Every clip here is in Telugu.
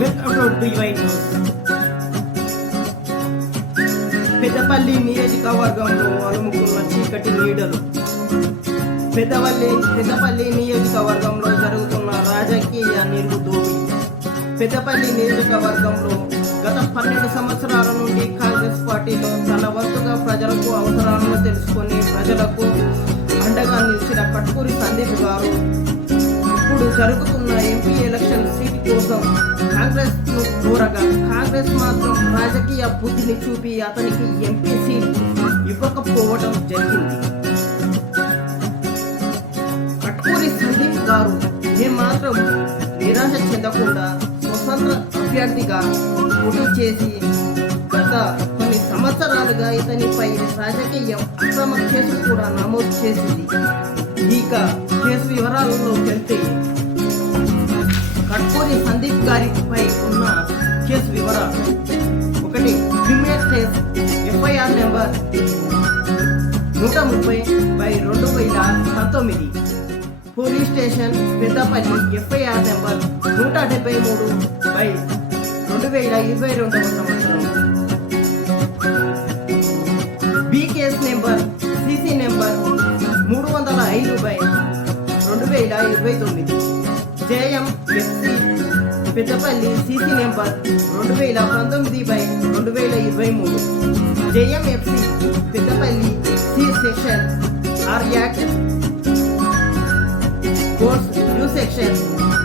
Welcome to divine news. Peddapalli నియోజకవర్గంలో అలుముకున్న చీకటి నీడలు. పెద్దపల్లి నియోజకవర్గంలో జరుగుతున్న రాజకీయ నిలుదోడి. పెద్దపల్లి నియోజకవర్గంలో గత 12 సంవత్సరాల నుండి కాంగ్రెస్ పార్టీలో తన వంతుగా ప్రజలకు అవసరాలను తెలుసుకొని ప్రజలకు అండగా నిలిచిన కట్కూరి సందీప్ గారు ఇప్పుడు జరుగుతున్న ఎంపీ ఎలక్షన్ సీట్ కోసం కాంగ్రెస్ ను కోరగా కాంగ్రెస్ మాత్రం రాజకీయ బుద్ధిని చూపి అతనికి ఎంపీ సీట్ ఇవ్వకపోవడం జరిగింది. కట్కూరి సందీప్ గారు ఏమాత్రం నిరాశ చెందకుండా స్వతంత్ర అభ్యర్థిగా పోటీ చేసి గత కొన్ని సంవత్సరాలుగా ఇతనిపై రాజకీయ అక్రమ కేసులు కూడా నమోదు చేసింది. ఇక కేసు వివరాలలో వెళ్తే కట్కూరి సందీప్ గారిపై ఉన్న కేసు వివరాలు: 1. Criminal case FIR number 130/2019. Police station Peddapalli FIR number 173/2022. B case number CC number 305/2029. JMFC Peddapalli CC number 2019/2023. JMFC Peddapalli C section R act course U section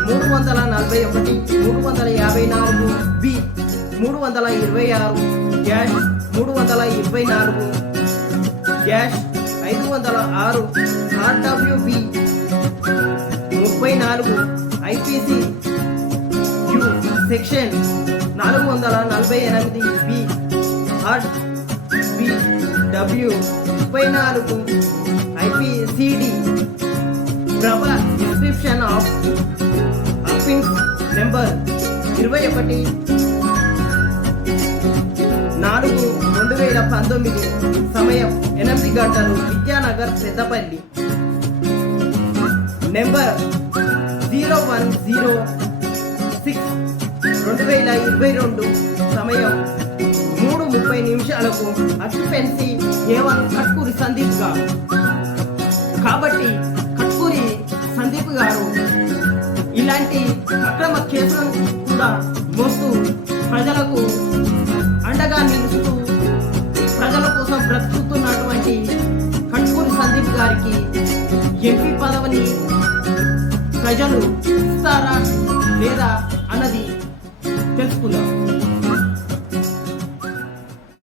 341, 354, B 326-324-506 RWB 34 IPC U section 448, B RBW 34 IPCD ప్రభా డిస్క్రిప్షన్ ఆఫ్ అఫెన్స్ నెంబర్ 21/4/2019. సమయం 8 గంటలు. విద్యానగర్ పెద్దపల్లి. నెంబర్ 01/06/2022. సమయం 3:30. అక్యుపెన్సీ A1 కట్కూరి సందీప్ గారు. కాబట్టి కట్కూరి సందీప్ గారు ఇలాంటి అక్రమ కేసులను కూడా మోస్తూ ప్రజలకు అండగా నిలుస్తూ ప్రజల కోసం బ్రతుకుతున్నటువంటి కట్కూరి సందీప్ గారికి ఎంపీ పదవిని ప్రజలు ఇస్తారా లేదా అన్నది తెలుసుకుందాం.